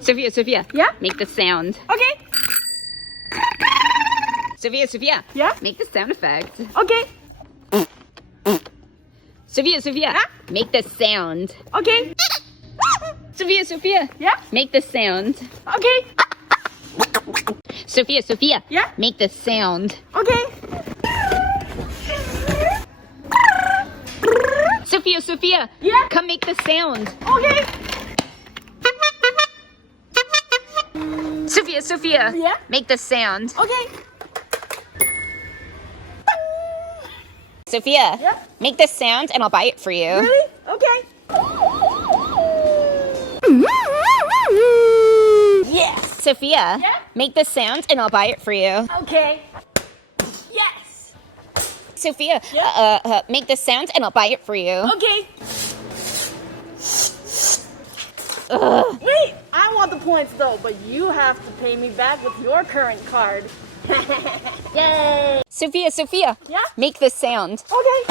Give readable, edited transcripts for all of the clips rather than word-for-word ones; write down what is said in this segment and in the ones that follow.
Sophia. Yeah? Make the sound. Okay. Sophia. Yeah? Make the sound effect. Okay. Sophia. Yeah? Make the sound. Okay. Sophia. Yeah? Make the sound. Okay. Sophia. Yeah? Make the sound. Okay. Sophia. Yeah? Come make the sound. Okay. Sophia. Yeah? Make the sound. Okay. Sophia. Yeah? Make the sound and I'll buy it for you. Really? Okay. Yes. Sophia. Yeah? Make the sound and I'll buy it for you. Okay. Yes. Sophia. Yeah? Make the sound and I'll buy it for you. Okay. Ugh. Wait, I want the points though, but you have to pay me back with your current card. Yay! Sophia. Yeah? Make the sound. Okay.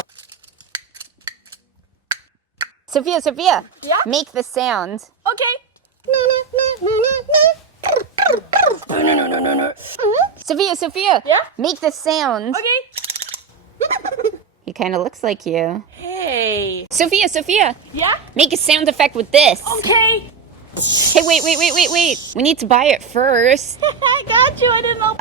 Sophia. Yeah? Make the sound. Okay. Sophia. Yeah? Make the sound. Okay. He kind of looks like you. Hey. Sophia. Yeah? Make a sound effect with this. Okay. Hey, wait. We need to buy it first. I got you. I didn't know.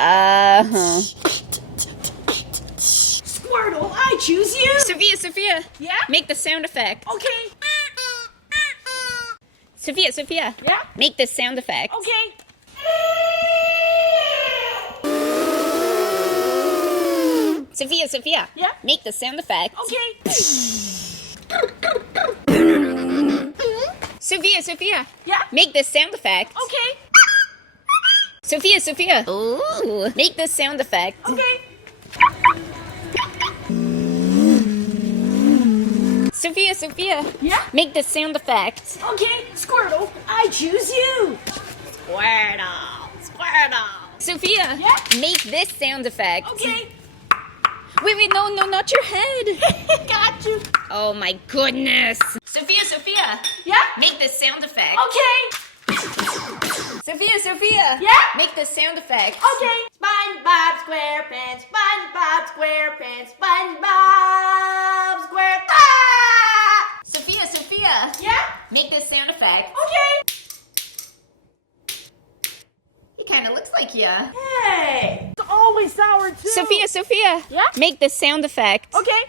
Squirtle, I choose you. Sophia. Yeah? Make the sound effect. Okay. Sophia. Yeah? Make the sound effect. Okay. Sophia. Yeah? Make the sound effect. Okay. Sophia. Yeah? Make the sound effect. Okay. Sophia. Ooh. Make the sound effect. Okay. Sophia. Yeah? Make the sound effect. Okay. Squirtle, I choose you. Squirtle. Sophia. Yeah? Make this sound effect. Okay. Wait, no, not your head. Got you. Oh my goodness. Sophia. Yeah? Make the sound effect. Okay. Sophia. Yeah? Make the sound effect. Okay. SpongeBob SquarePants, SpongeBob SquarePants, SpongeBob SquarePants. Ah! Sophia. Yeah? Make the sound effect. Okay. He kind of looks like you. Hey. It's always sour too. Sophia. Yeah? Make the sound effect. Okay.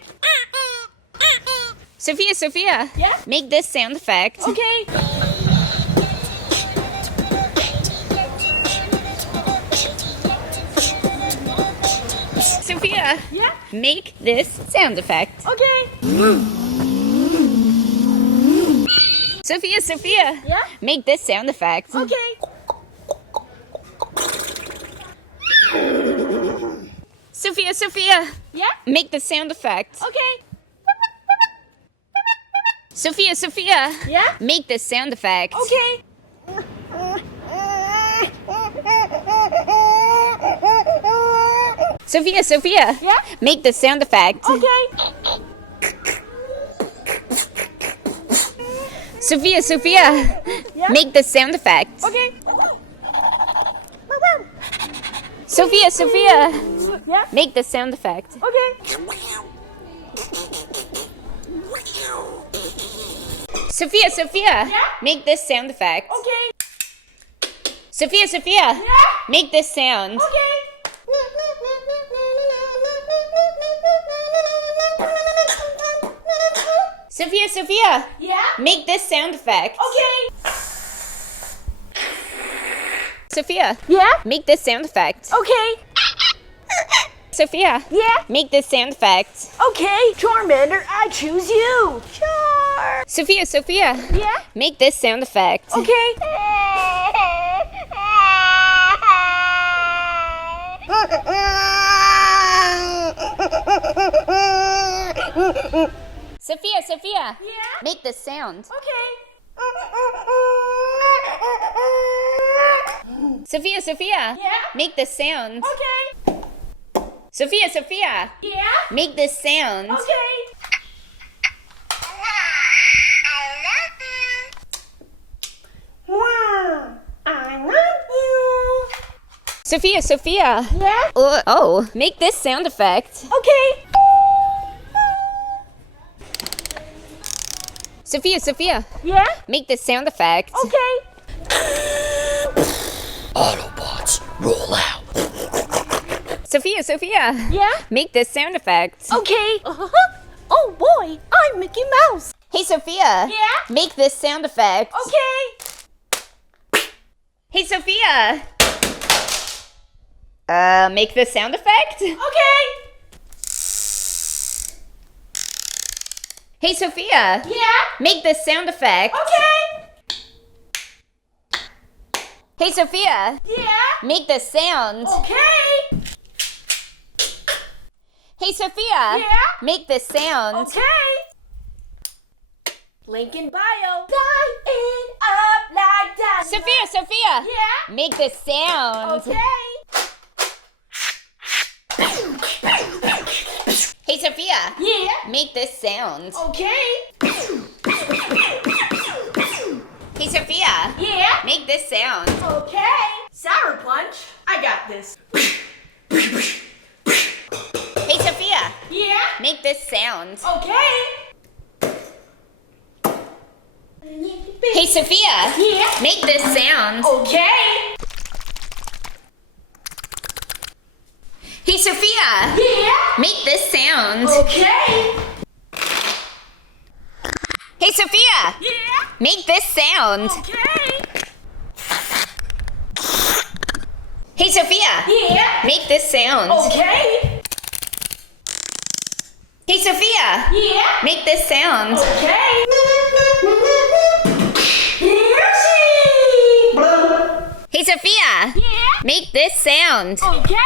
Sophia. Yeah? Make this sound effect. Okay. Sophia. Yeah? Make this sound effect. Okay. Sophia. Yeah? Make this sound effect. Okay. Sophia. Yeah? Make the sound effect. Okay. Sophia. Yeah? Make this sound effect. Okay. Sophia. Yeah? Make the sound effect. Okay. Sophia. Yeah? Make the sound effect. Okay. Sophia. Yeah? Make the sound effect. Okay. Sophia. Yeah? Make this sound effect. Okay. Sophia. Yeah? Make this sound. Okay. Sophia. Yeah? Make this sound effect. Okay. Sophia. Yeah? Make this sound effect. Okay. Sophia. Yeah? Make this sound effect. Okay. Charmander, I choose you. Char. Sophia. Yeah? Make this sound effect. Okay. Sophia. Yeah? Make this sound. Okay. Sophia. Yeah? Make this sound. Okay. Sophia. Yeah? Make this sound. Okay. Wow. Sophia. Yeah? Oh, make this sound effect. Okay. Sophia. Yeah? Make this sound effect. Okay. Autobots, roll out. Sophia. Yeah? Make this sound effect. Okay. Oh boy, I'm Mickey Mouse. Hey, Sophia. Yeah? Make this sound effect. Okay. Hey, Sophia. Make this sound effect. Okay. Hey, Sophia. Yeah? Make this sound effect. Okay. Hey, Sophia. Yeah? Make this sound. Okay. Hey, Sophia. Yeah? Make this sound. Okay. Link in bio. Dying up like that. Sophia. Yeah? Make this sound. Okay. Hey, Sophia. Yeah? Make this sound. Okay. Hey, Sophia. Yeah? Make this sound. Okay. Sour Punch. I got this. Hey, Sophia. Yeah? Make this sound. Okay. Hey, Sophia. Yeah? Make this sound. Okay. Hey, Sophia. Yeah? Make this sound. Okay. Hey, Sophia. Yeah? Make this sound. Okay. Hey, Sophia. Yeah? Make this sound. Okay. Hey, Sophia. Yeah? Make this sound. Okay. Hey, Sophia. Yeah? Make this sound. Okay.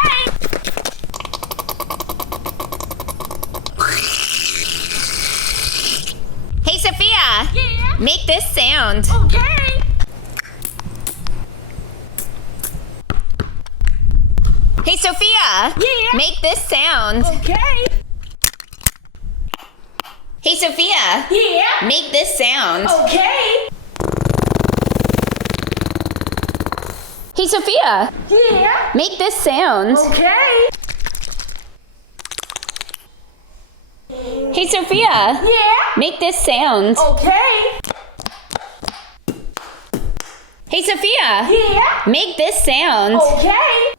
Hey, Sophia. Yeah? Make this sound. Okay. Hey, Sophia. Yeah? Make this sound. Okay. Hey, Sophia. Yeah? Make this sound. Okay. Hey, Sophia. Yeah? Make this sound. Okay. Hey, Sophia. Yeah? Make this sound. Okay. Hey, Sophia. Yeah? Make this sound. Okay.